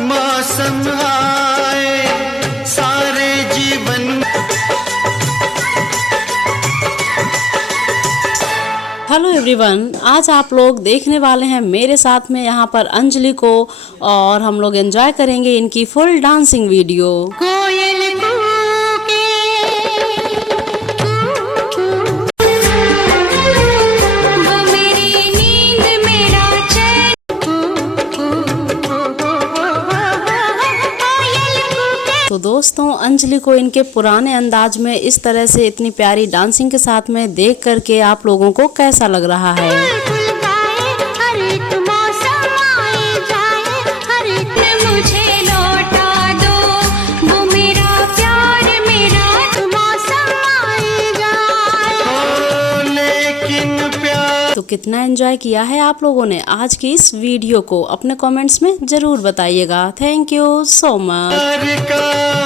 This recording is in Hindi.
मौसम आए सारे जीवन। हेलो एवरीवन, आज आप लोग देखने वाले हैं मेरे साथ में यहाँ पर अंजलि को, और हम लोग एंजॉय करेंगे इनकी फुल डांसिंग वीडियो। कोयल कूके, वो मेरी नींद मेरा चैन। तो दोस्तों, अंजलि को इनके पुराने अंदाज में इस तरह से इतनी प्यारी डांसिंग के साथ में देख करके आप लोगों को कैसा लग रहा है? मुझे लौटा दो वो मेरा प्यार, मेरा मौसम आए जाए। लेकिन प्यार तो कितना एंजॉय किया है आप लोगों ने आज की इस वीडियो को? अपने कमेंट्स में जरूर बताइएगा। Thank you so much. का